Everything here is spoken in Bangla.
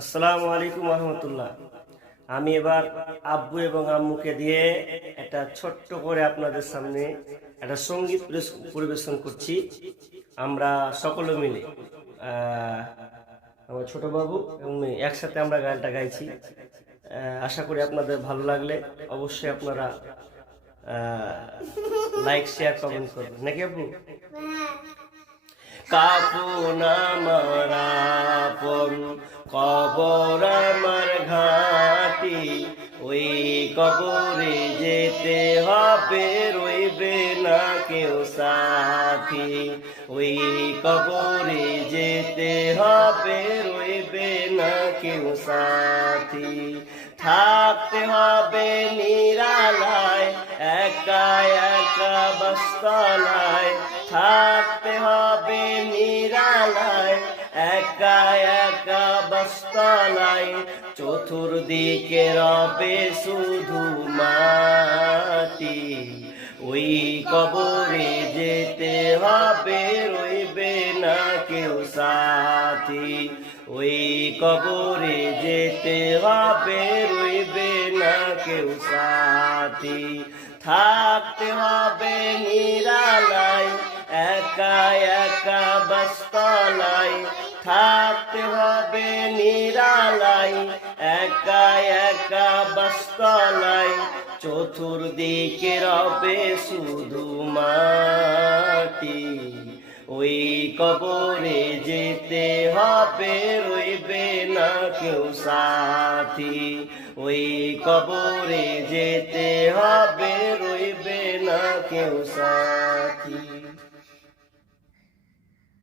আসসালামু আলাইকুম রহমতুল্লাহ। আমি এবার আব্বু এবং আম্মুকে দিয়ে একটা ছোট্ট করে আপনাদের সামনে একটা সঙ্গীত পরিবেশন করছি। আমরা সকলে মিলে আমার ছোট বাবু এবং মেয়ে একসাথে আমরা গানটা গাইছি। আশা করি আপনাদের ভালো লাগলে অবশ্যই আপনারা লাইক শেয়ার কমেন্ট করবেন নাকি আব্বু? কাপুন আমার আপন, কবর আমার ঘাটি, ওই কবরে যেতে হবে, রইবে না কেউ সাথী। ওই কবরে যেতে হবে, রইবে না কেউ সাথী। থাকতে হবে নিরালায়, একা একা বাসতলায়। থাকতে হবে নিরালায়, একা একা বাসতলায়। চতুর্দিকে রবে শুধু মাটি, ওই কবরে যেতে হবে, রইবে না কেউ সাথী। ওই কবরে যেতে হবে, রইবে না কেউ সাথী। থাকতে হবে নিরালায়, একা একা বাসতলায়। থাকতে হবে নিরালায়, একা একা বাসতলায়। চতুর্দিকে রবে শুধু মাটি, ওই কবরে যেতে হবে, রইবে না কেউ সাথী। ওই কবরে যেতে হবে, রইবে না কেউ সাথী।